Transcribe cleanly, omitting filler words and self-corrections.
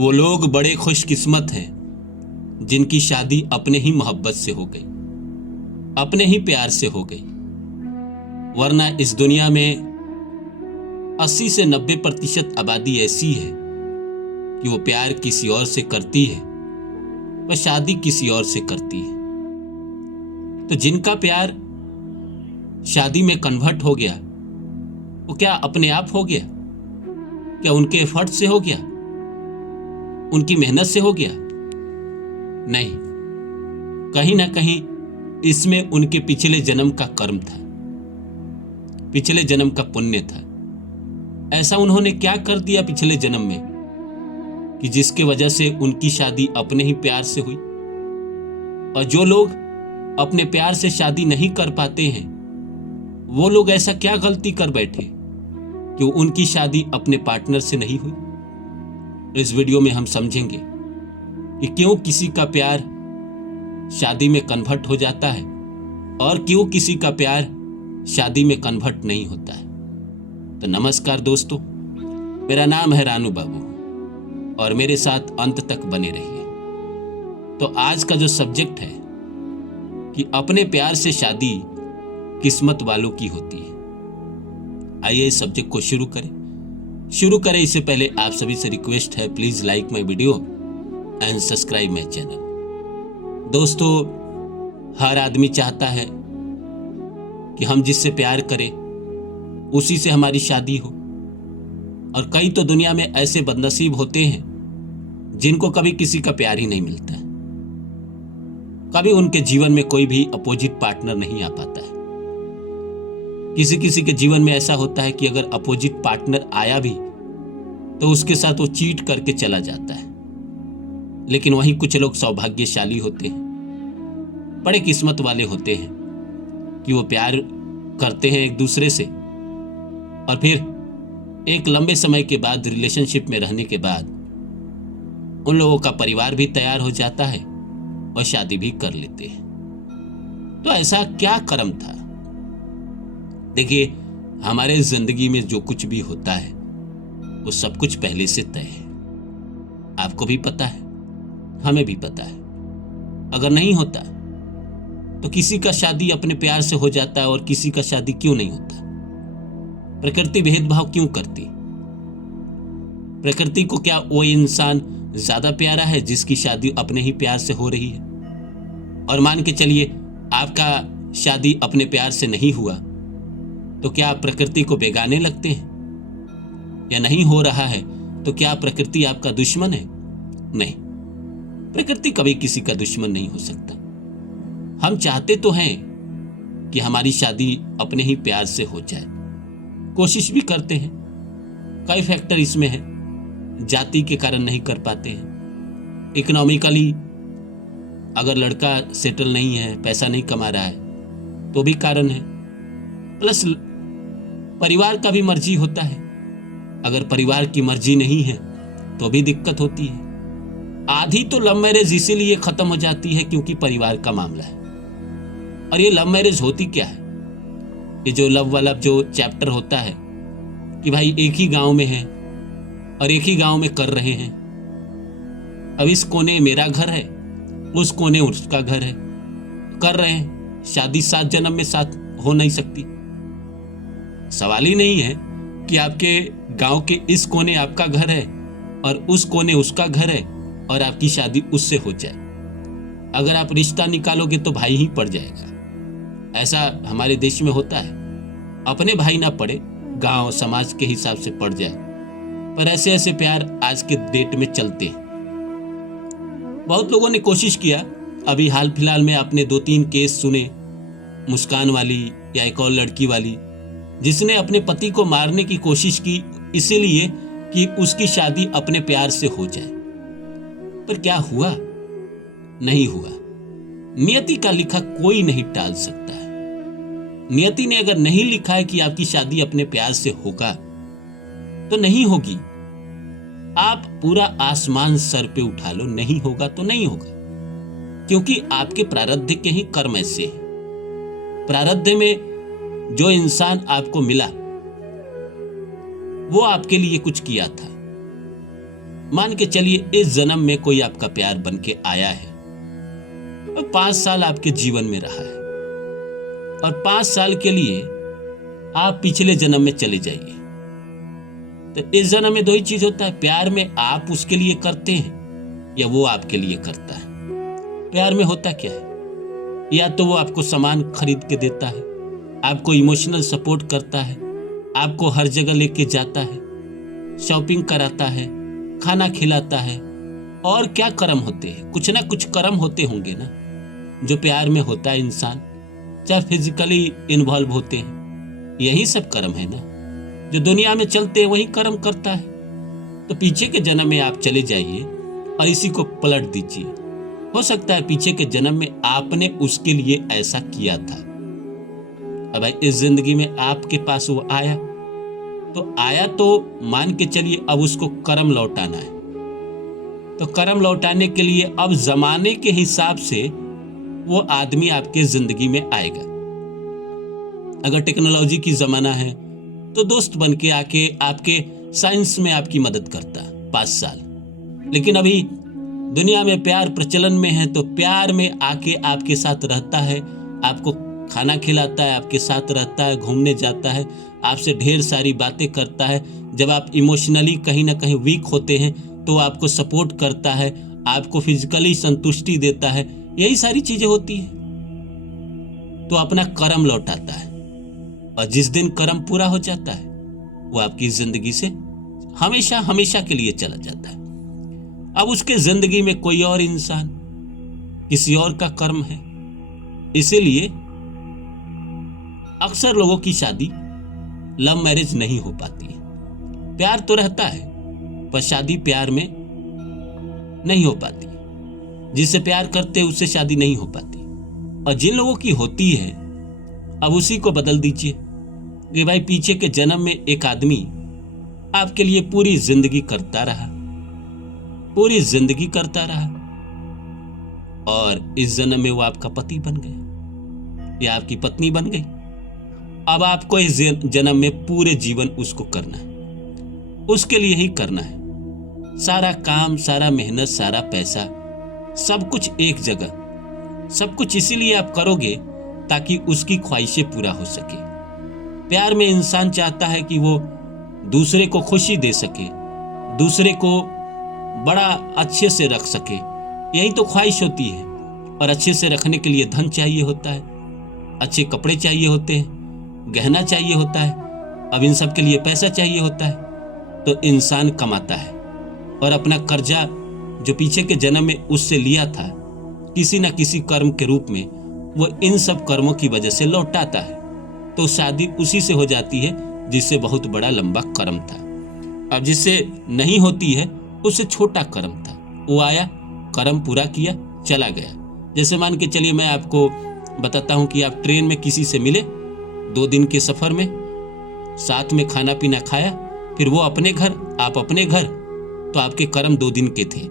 वो लोग बड़े खुशकिस्मत हैं जिनकी शादी अपने ही मोहब्बत से हो गई, अपने ही प्यार से हो गई। वरना इस दुनिया में 80 से 90% आबादी ऐसी है कि वो प्यार किसी और से करती है, वह शादी किसी और से करती है। तो जिनका प्यार शादी में कन्वर्ट हो गया, वो क्या अपने आप हो गया? क्या उनके एफर्ट से हो गया? उनकी मेहनत से हो गया? नहीं, कहीं ना कहीं इसमें उनके पिछले जन्म का कर्म था, पिछले जन्म का पुण्य था। ऐसा उन्होंने क्या कर दिया पिछले जन्म में कि जिसके वजह से उनकी शादी अपने ही प्यार से हुई। और जो लोग अपने प्यार से शादी नहीं कर पाते हैं, वो लोग ऐसा क्या गलती कर बैठे कि उनकी शादी अपने पार्टनर से नहीं हुई। इस वीडियो में हम समझेंगे कि क्यों किसी का प्यार शादी में कन्वर्ट हो जाता है और क्यों किसी का प्यार शादी में कन्वर्ट नहीं होता है। तो नमस्कार दोस्तों, मेरा नाम है रानू बाबू और मेरे साथ अंत तक बने रहिए। तो आज का जो सब्जेक्ट है कि अपने प्यार से शादी किस्मत वालों की होती है। आइए इस सब्जेक्ट को शुरू करें इससे पहले आप सभी से रिक्वेस्ट है, please like my video and subscribe my channel. दोस्तों, हर आदमी चाहता है कि हम जिससे प्यार करें उसी से हमारी शादी हो। और कई तो दुनिया में ऐसे बदनसीब होते हैं जिनको कभी किसी का प्यार ही नहीं मिलता है, कभी उनके जीवन में कोई भी अपोजिट पार्टनर नहीं आ पाता है। किसी किसी के जीवन में ऐसा होता है कि अगर अपोजिट पार्टनर आया भी तो उसके साथ वो चीट करके चला जाता है। लेकिन वहीं कुछ लोग सौभाग्यशाली होते हैं, बड़े किस्मत वाले होते हैं कि वो प्यार करते हैं एक दूसरे से और फिर एक लंबे समय के बाद, रिलेशनशिप में रहने के बाद, उन लोगों का परिवार भी तैयार हो जाता है और शादी भी कर लेते हैं। तो ऐसा क्या कर्म था? देखिए, हमारे जिंदगी में जो कुछ भी होता है वो सब कुछ पहले से तय है। आपको भी पता है, हमें भी पता है। अगर नहीं होता तो किसी का शादी अपने प्यार से हो जाता है और किसी का शादी क्यों नहीं होता? प्रकृति भेदभाव क्यों करती? प्रकृति को क्या वो इंसान ज्यादा प्यारा है जिसकी शादी अपने ही प्यार से हो रही है? और मान के चलिए आपका शादी अपने प्यार से नहीं हुआ तो क्या आप प्रकृति को बेगाने लगते हैं? या नहीं हो रहा है तो क्या प्रकृति आपका दुश्मन है? नहीं, प्रकृति कभी किसी का दुश्मन नहीं हो सकता। हम चाहते तो हैं कि हमारी शादी अपने ही प्यार से हो जाए, कोशिश भी करते हैं। कई फैक्टर इसमें है, जाति के कारण नहीं कर पाते हैं, इकोनॉमिकली अगर लड़का सेटल नहीं है, पैसा नहीं कमा रहा है तो भी कारण है, प्लस परिवार का भी मर्जी होता है। अगर परिवार की मर्जी नहीं है तो भी दिक्कत होती है। आधी तो लव मैरिज इसीलिए खत्म हो जाती है क्योंकि परिवार का मामला है। और ये लव मैरिज होती क्या है? ये जो लव वाला जो चैप्टर होता है कि भाई एक ही गांव में है और एक ही गांव में कर रहे हैं। अब इस कोने मेरा घर है, उस कोने उसका घर है, कर रहे हैं। शादी 7 जन्म में साथ हो नहीं सकती। सवाल ही नहीं है कि आपके गांव के इस कोने आपका घर है और उस कोने उसका घर है और आपकी शादी उससे हो जाए। अगर आप रिश्ता निकालोगे तो भाई ही पड़ जाएगा। ऐसा हमारे देश में होता है। अपने भाई ना पड़े, गांव समाज के हिसाब से पड़ जाए। पर ऐसे ऐसे प्यार आज के डेट में चलते हैं। बहुत लोगों ने कोशिश किया। अभी हाल फिलहाल में आपने 2-3 केस सुने, मुस्कान वाली या एक और लड़की वाली जिसने अपने पति को मारने की कोशिश की इसीलिए कि उसकी शादी अपने प्यार से हो जाए। पर क्या हुआ? नहीं हुआ। नियति का लिखा कोई नहीं टाल सकता है। नियति ने अगर नहीं लिखा है कि आपकी शादी अपने प्यार से होगा तो नहीं होगी। आप पूरा आसमान सर पे उठा लो, नहीं होगा तो नहीं होगा, क्योंकि आपके प्रारब्ध के ही कर्म ऐसे हैं। प्रारब्ध में जो इंसान आपको मिला वो आपके लिए कुछ किया था, मान के चलिए इस जन्म में कोई आपका प्यार बन के आया है और 5 साल आपके जीवन में रहा है और 5 साल के लिए आप पिछले जन्म में चले जाइए। तो इस जन्म में 2 ही चीज होता है, प्यार में आप उसके लिए करते हैं या वो आपके लिए करता है। प्यार में होता क्या है, या तो वो आपको सामान खरीद के देता है, आपको इमोशनल सपोर्ट करता है, आपको हर जगह लेके जाता है, शॉपिंग कराता है, खाना खिलाता है, और क्या कर्म होते हैं, कुछ ना कुछ कर्म होते होंगे ना जो प्यार में होता है इंसान, चाहे फिजिकली इन्वॉल्व होते हैं, यही सब कर्म है ना जो दुनिया में चलते हैं, वही कर्म करता है। तो पीछे के जन्म में आप चले जाइए और इसी को पलट दीजिए। हो सकता है पीछे के जन्म में आपने उसके लिए ऐसा किया था, अब भाई इस जिंदगी में आपके पास वो आया तो मान के चलिए अब उसको कर्म लौटाना है। तो कर्म लौटाने के लिए अब जमाने के हिसाब से वो आदमी आपके जिंदगी में आएगा। अगर टेक्नोलॉजी की जमाना है तो दोस्त बन के आके आपके साइंस में आपकी मदद करता है 5 साल। लेकिन अभी दुनिया में प्यार प्रचलन में है तो प्यार में आके आपके साथ रहता है, आपको खाना खिलाता है, आपके साथ रहता है, घूमने जाता है, आपसे ढेर सारी बातें करता है। जब आप इमोशनली कहीं ना कहीं वीक होते हैं तो आपको सपोर्ट करता है, आपको फिजिकली संतुष्टि देता है, यही सारी चीजें होती है। तो अपना कर्म लौटाता है और जिस दिन कर्म पूरा हो जाता है वो आपकी जिंदगी से हमेशा हमेशा के लिए चला जाता है। अब उसके जिंदगी में कोई और इंसान, किसी और का कर्म है। इसीलिए अक्सर लोगों की शादी लव मैरिज नहीं हो पाती है। प्यार तो रहता है पर शादी प्यार में नहीं हो पाती। जिससे प्यार करते उससे शादी नहीं हो पाती। और जिन लोगों की होती है अब उसी को बदल दीजिए कि भाई पीछे के जन्म में एक आदमी आपके लिए पूरी जिंदगी करता रहा, पूरी जिंदगी करता रहा, और इस जन्म में वो आपका पति बन गया या आपकी पत्नी बन गई। अब आपको इस जन्म में पूरे जीवन उसको करना है, उसके लिए ही करना है। सारा काम, सारा मेहनत, सारा पैसा, सब कुछ एक जगह, सब कुछ इसीलिए आप करोगे ताकि उसकी ख्वाहिशें पूरा हो सके। प्यार में इंसान चाहता है कि वो दूसरे को खुशी दे सके, दूसरे को बड़ा अच्छे से रख सके, यही तो ख्वाहिश होती है। और अच्छे से रखने के लिए धन चाहिए होता है, अच्छे कपड़े चाहिए होते हैं, गहना चाहिए होता है, अब इन सब के लिए पैसा चाहिए होता है। तो इंसान कमाता है और अपना कर्जा जो पीछे के जन्म में उससे लिया था किसी न किसी कर्म के रूप में वो इन सब कर्मों की वजह से लौटाता है। तो शादी उसी से हो जाती है जिससे बहुत बड़ा लंबा कर्म था। अब जिससे नहीं होती है उससे छोटा कर्म था, वो आया, कर्म पूरा किया, चला गया। जैसे मान के चलिए मैं आपको बताता हूं कि आप ट्रेन में किसी से मिले 2 दिन के सफर में, साथ में खाना पीना खाया, फिर वो अपने घर, आप अपने घर, तो आपके कर्म 2 दिन के थे।